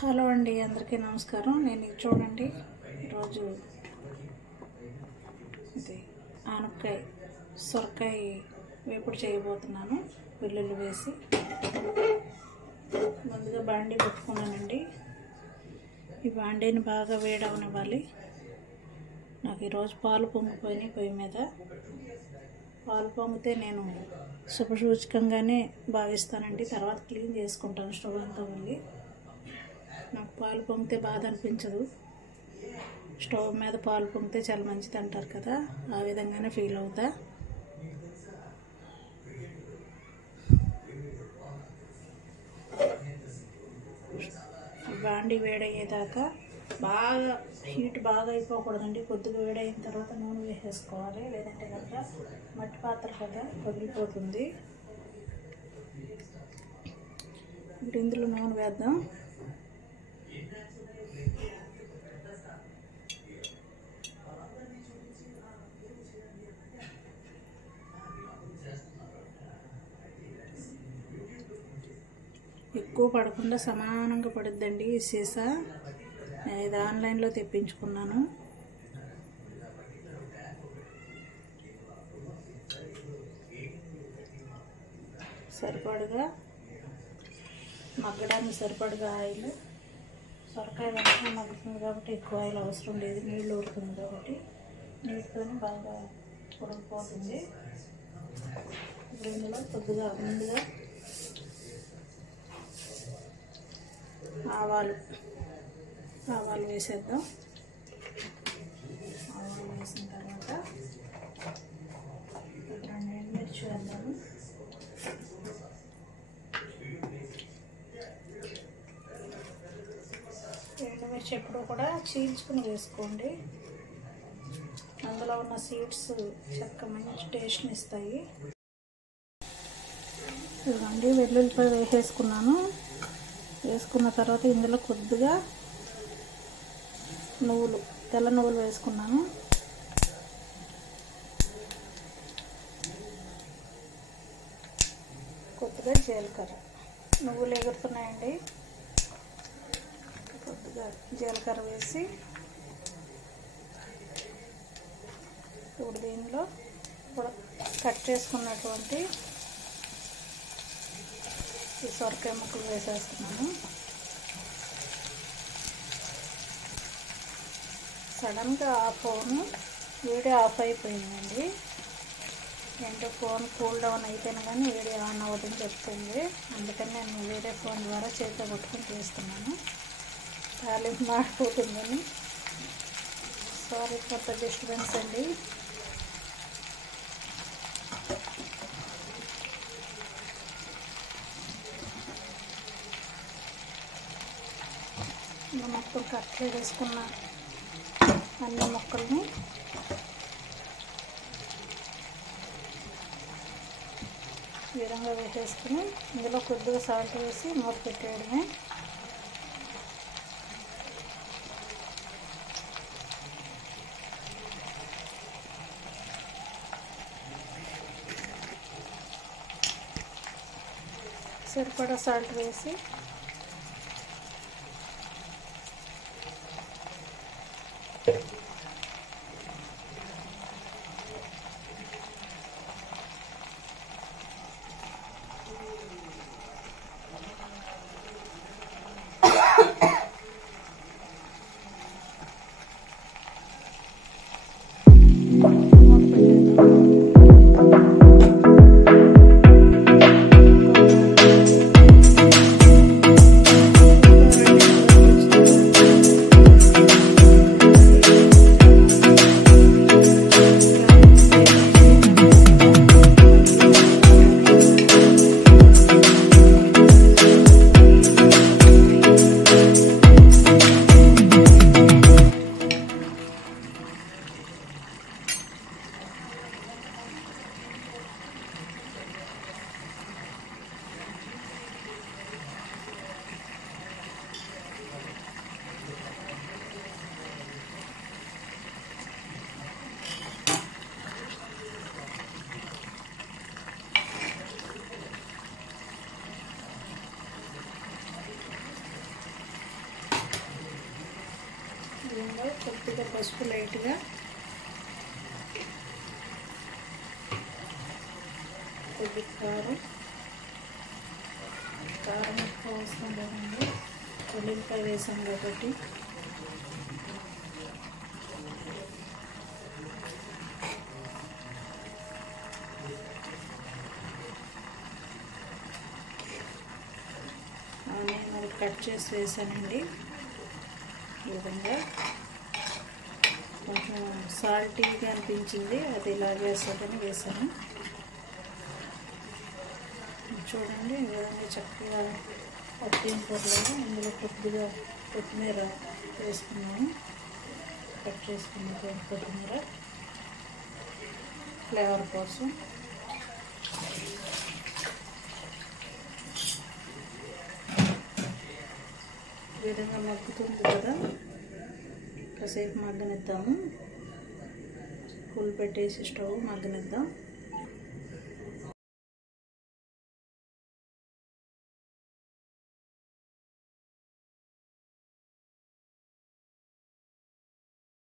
Hello అండి, అందరికీ నమస్కారం. నేను ఇది చూడండి, ఈరోజు ఇది ఆనపకాయ సొరకాయ వేపుడు చేయబోతున్నాను. వెల్లుల్లి వేసి ముందుగా బాండీ పెట్టుకున్నానండి. ఈ బాండీని బాగా వేడవనివ్వాలి. నాకు ఈరోజు పాలు పొంగిపోయినాయి పొయ్యి మీద. పాలు పొంగితే నేను శుభసూచకంగానే భావిస్తానండి. తర్వాత క్లీన్ చేసుకుంటాను స్టవ్ అంతా. మళ్ళీ నాకు పాలు పొంగితే బాధ అనిపించదు. స్టవ్ మీద పాలు పొంగితే చాలా మంచిది అంటారు కదా, ఆ విధంగానే ఫీల్ అవుతా. బాండీ వేడయ్యేదాకా బాగా హీట్ బాగా అయిపోకూడదండి. కొద్దిగా వేడైన తర్వాత నూనె వేసేసుకోవాలి, లేదంటే కనుక మట్టి పాత్ర కదా పగిలిపోతుంది. ఇప్పుడు ఇందులో నూనె వేద్దాం. ఎక్కువ పడకుండా సమానంగా పడుద్దండి ఈ సీసా. నేను ఇది ఆన్లైన్లో తెప్పించుకున్నాను. సరిపడగా మగ్గడానికి సరిపడగా ఆయిల్. సొరకాయ వెంటనే మగ్గుతుంది కాబట్టి ఎక్కువ ఆయిల్ అవసరం లేదు, నీళ్ళు ఊరుతుంది కాబట్టి నీటితోనే బాగా ఉడికిపోతుంది. ఇప్పుడు ఇందులో కొద్దిగా ముందుగా ఆవాలు వేసేద్దాం. ఆవాలు వేసిన తర్వాత 2 ఎండుమిర్చి వేద్దాము. ఎండుమిర్చి ఎప్పుడు కూడా చీల్చుకుని వేసుకోండి. అందులో ఉన్న సీడ్స్ చక్కగా మంచి టేస్ట్ని ఇస్తాయి. ఇదిగోండి, వెల్లుల్లిపాయ వేసేసుకున్నాను. వేసుకున్న తర్వాత ఇందులో కొద్దిగా నువ్వులు, తెల్ల నువ్వులు వేసుకున్నాను. కొద్దిగా జీలకర్ర. నువ్వులు ఎగురుతున్నాయండి. కొద్దిగా జీలకర్ర వేసి ఇప్పుడు దీనిలో కట్ చేసుకున్నటువంటి ఈ సొరకాయ ముక్కలు వేసేస్తున్నాను. సడన్గా ఆ ఫోను వేడి ఆఫ్ అయిపోయిందండి. ఏంటో ఫోన్ కూల్ డౌన్ అయితేనే కానీ వేడి ఆన్ అవ్వదని చెప్తుంది. అందుకని నేను వేరే ఫోన్ ద్వారా చేతితో పట్టుకుని చేస్తున్నాను. తాలింపు మాడిపోతుందని. సారీ ఫర్ ద డిస్టర్బెన్స్ అండి. మొత్తం కట్లు వేసుకున్న అన్ని ముక్కల్ని ఈ విధంగా వేసేసుకుని ఇందులో కొద్దిగా సాల్ట్ వేసి మూత పెట్టేయడమే. సరిపడా సాల్ట్ వేసి కొద్దిగా పసుపు లైట్గా, కొద్దిగా కారం ఎక్కువ అవసరం లేదండి, ఉల్లిపాయ వేసాం కాబట్టి. ఆనియన్ ఒకటి కట్ చేసి వేసానండి. ఈ విధంగా కొంచెం సాల్టీగా అనిపించింది, అది ఇలాగే వేసాకని వేసాను. చూడండి ఈ విధంగా చక్కగా పట్టిన పొరలాగా ఇందులో కొద్దిగా కొత్తిమీర వేసుకున్నాము. కట్ చేసుకున్న కొత్తిమీర ఫ్లేవర్ కోసం. ఈ విధంగా మగ్గుతుంది కదా, కాసేపు మగ్గనిద్దాము. ఫుల్ పెట్టేసి స్టవ్ మగ్గనిద్దాం.